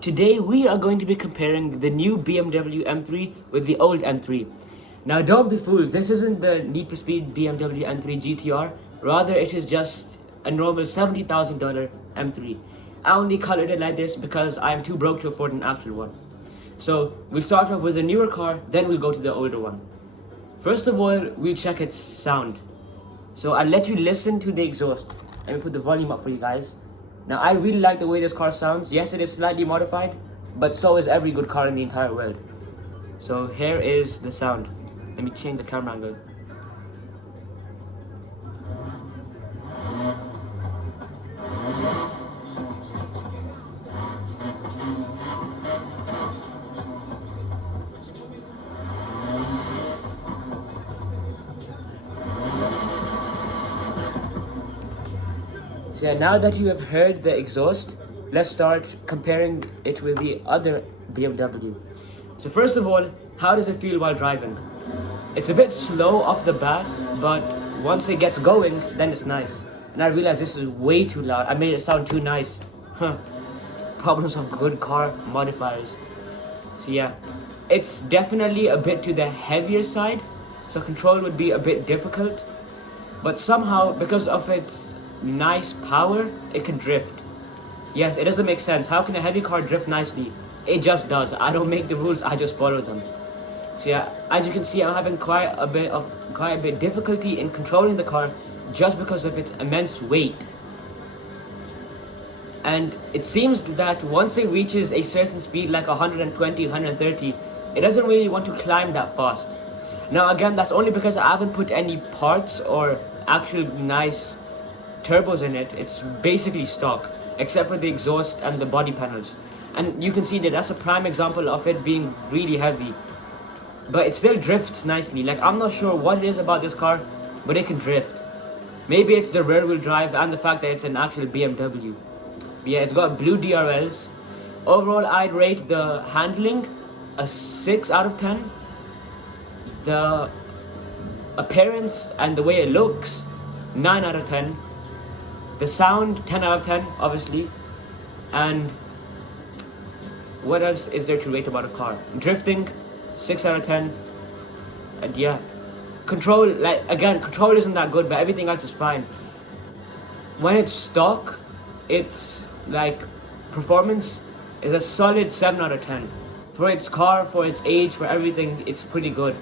Today we are going to be comparing the new BMW M3 with the old M3. Now don't be fooled, this isn't the Need for Speed BMW M3 GTR, rather it is just a normal $70,000 M3. I only colored it like this because I am too broke to afford an actual one. So we'll start off with the newer car, then we'll go to the older one. First of all, we'll check its sound. So I'll let you listen to the exhaust. Let me put the volume up for you guys. Now I really like the way this car sounds. Yes, it is slightly modified, but so is every good car in the entire world. So here is the sound. Let me change the camera angle. So yeah, now that you have heard the exhaust, let's start comparing it with the other BMW. So first of all, how does it feel while driving? It's a bit slow off the bat, but once it gets going, then it's nice. And I realized this is way too loud. I made it sound too nice. Problems of good car modifiers. So yeah, it's definitely a bit to the heavier side, so control would be a bit difficult. But somehow, because of its nice power, it can drift. Yes, it doesn't make sense. How can a heavy car drift nicely? It just does. I don't make the rules, I just follow them. So yeah, as you can see, I'm having quite a bit difficulty in controlling the car just because of its immense weight. And it seems that once it reaches a certain speed like 120, 130, it doesn't really want to climb that fast. Now again, that's only because I haven't put any parts or actual nice turbos in it. It's basically stock, except for the exhaust and the body panels. And you can see that that's a prime example of it being really heavy. But it still drifts nicely. Like, I'm not sure what it is about this car, but it can drift. Maybe it's the rear wheel drive and the fact that it's an actual BMW. But yeah, it's got blue DRLs. Overall, I'd rate the handling a 6 out of 10. The appearance and the way it looks, 9 out of 10. The sound, 10 out of 10, obviously. And what else is there to rate about a car? Drifting, 6 out of 10. And yeah, control, like, again, control isn't that good, but everything else is fine. When it's stock, it's like, performance is a solid 7 out of 10. For its car, for its age, for everything, it's pretty good.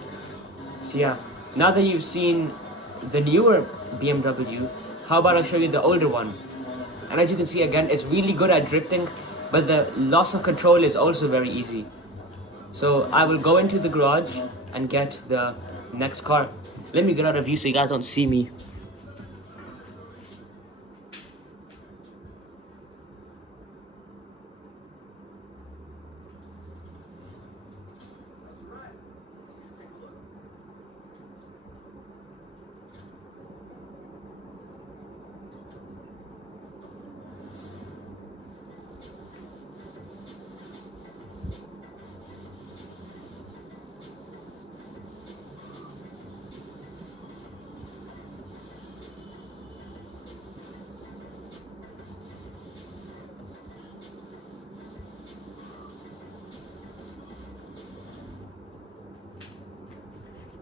So yeah, now that you've seen the newer BMW, how about I show you the older one? And as you can see, again, it's really good at drifting, but the loss of control is also very easy. So I will go into the garage and get the next car. Let me get out of view so you guys don't see me.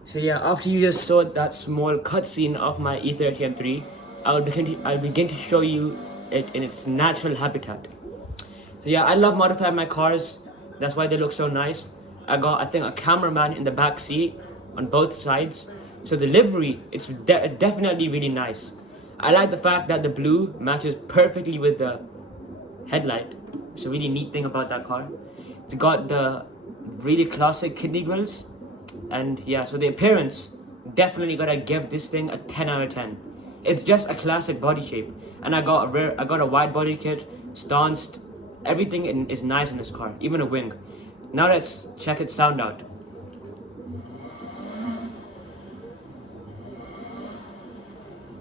So yeah, after you just saw that small cutscene of my E30 M3, I'll begin to show you it in its natural habitat. So yeah, I love modifying my cars. That's why they look so nice. I got, I think, a cameraman in the back seat on both sides. So the livery, it's definitely really nice. I like the fact that the blue matches perfectly with the headlight. It's a really neat thing about that car. It's got the really classic kidney grills. And yeah, so the appearance, definitely gotta give this thing a 10 out of 10. It's just a classic body shape. And I got a wide body kit, stanced, everything is nice in this car, even a wing. Now let's check its sound out.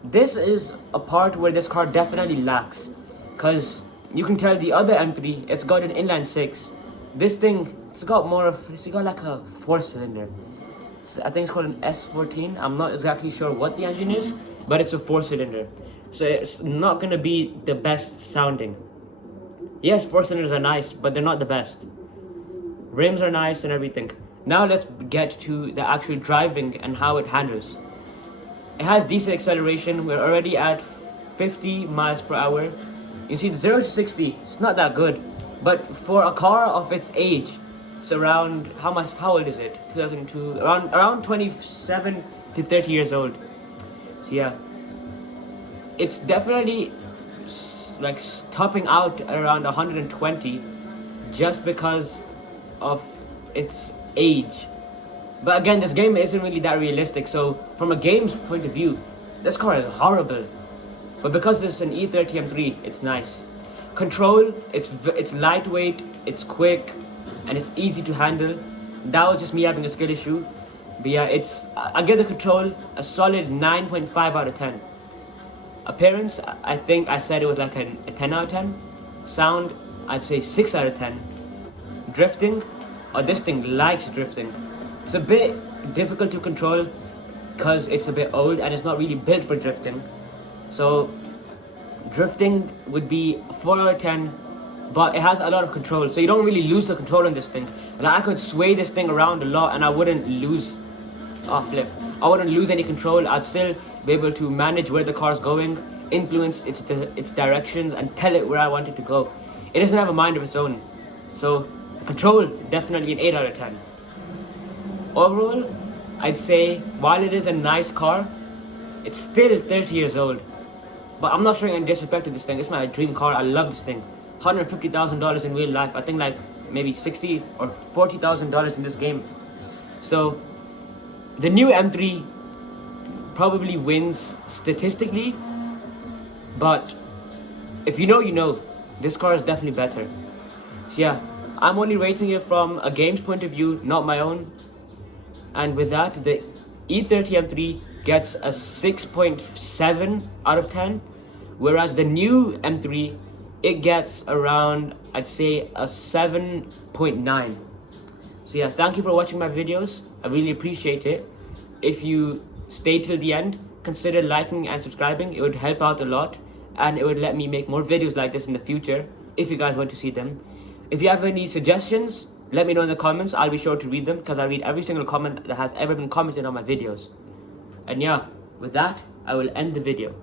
This is a part where this car definitely lacks, cause you can tell the other M3, it's got an inline 6. This thing, it's got like a 4-cylinder. So I think it's called an S14. I'm not exactly sure what the engine is, but it's a 4-cylinder. So it's not gonna be the best sounding. Yes, 4 cylinders are nice, but they're not the best. Rims are nice and everything. Now let's get to the actual driving and how it handles. It has decent acceleration. We're already at 50 miles per hour. You see, 0 to 60, it's not that good. But for a car of its age, it's around, how old is it? 2002, around 27 to 30 years old. So yeah, it's definitely like topping out around 120 just because of its age. But again, this game isn't really that realistic, so from a game's point of view, this car is horrible. But because it's an E30 M3, it's nice. Control, it's lightweight, it's quick, and it's easy to handle. That was just me having a skill issue. But yeah, I give the control a solid 9.5 out of 10. Appearance, I think I said it was like a 10 out of 10. Sound, I'd say 6 out of 10. Drifting, this thing likes drifting. It's a bit difficult to control because it's a bit old and it's not really built for drifting. So drifting would be 4 out of 10, but it has a lot of control, so you don't really lose the control on this thing. Like, I could sway this thing around a lot and I wouldn't lose I wouldn't lose any control. I'd still be able to manage where the car's going, influence its directions, and tell it where I want it to go. It doesn't have a mind of its own. So control, definitely an 8 out of 10. Overall, I'd say while it is a nice car, it's still 30 years old. But I'm not showing any disrespect to this thing. It's my dream car. I love this thing. $150,000 in real life. I think like maybe $60,000 or $40,000 in this game. So the new M3 probably wins statistically, but if you know, you know. This car is definitely better. So yeah, I'm only rating it from a game's point of view, not my own. And with that, the E30 M3 gets a 6.7 out of 10, whereas the new M3, it gets around, I'd say, a 7.9. So yeah, thank you for watching my videos. I really appreciate it. If you stay till the end, consider liking and subscribing. It would help out a lot, and it would let me make more videos like this in the future if you guys want to see them. If you have any suggestions, let me know in the comments. I'll be sure to read them because I read every single comment that has ever been commented on my videos. And yeah, with that, I will end the video.